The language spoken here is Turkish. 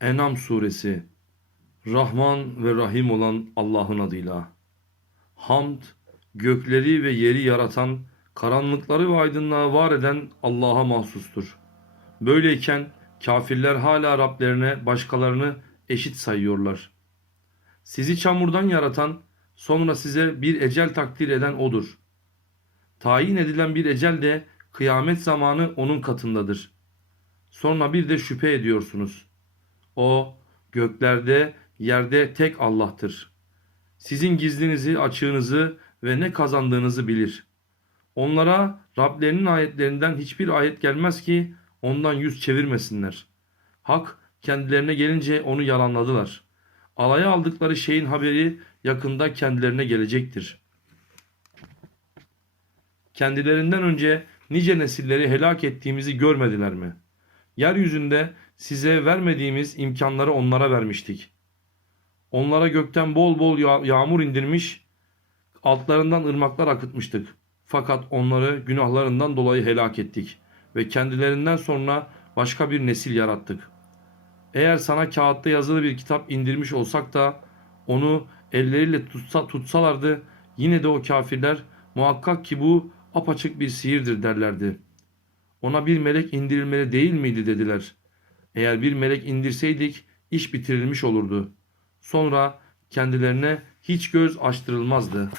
Enam suresi Rahman ve Rahim olan Allah'ın adıyla. Hamd, gökleri ve yeri yaratan, karanlıkları ve aydınlığı var eden Allah'a mahsustur. Böyleyken kafirler hala Rablerine başkalarını eşit sayıyorlar. Sizi çamurdan yaratan, sonra size bir ecel takdir eden O'dur. Tayin edilen bir ecel de kıyamet zamanı O'nun katındadır. Sonra bir de şüphe ediyorsunuz. O göklerde, yerde tek Allah'tır. Sizin gizlinizi, açığınızı ve ne kazandığınızı bilir. Onlara Rablerinin ayetlerinden hiçbir ayet gelmez ki ondan yüz çevirmesinler. Hak kendilerine gelince onu yalanladılar. Alaya aldıkları şeyin haberi yakında kendilerine gelecektir. Kendilerinden önce nice nesilleri helak ettiğimizi görmediler mi? Yeryüzünde size vermediğimiz imkanları onlara vermiştik. Onlara gökten bol bol ya- yağmur indirmiş, altlarından ırmaklar akıtmıştık. Fakat onları günahlarından dolayı helak ettik ve kendilerinden sonra başka bir nesil yarattık. Eğer sana kağıtta yazılı bir kitap indirmiş olsak da onu elleriyle tutsa, tutsalardı yine de o kafirler muhakkak ki bu apaçık bir sihirdir derlerdi. Ona bir melek indirilmeli değil miydi dediler. Eğer bir melek indirseydik iş bitirilmiş olurdu. Sonra kendilerine hiç göz açtırılmazdı.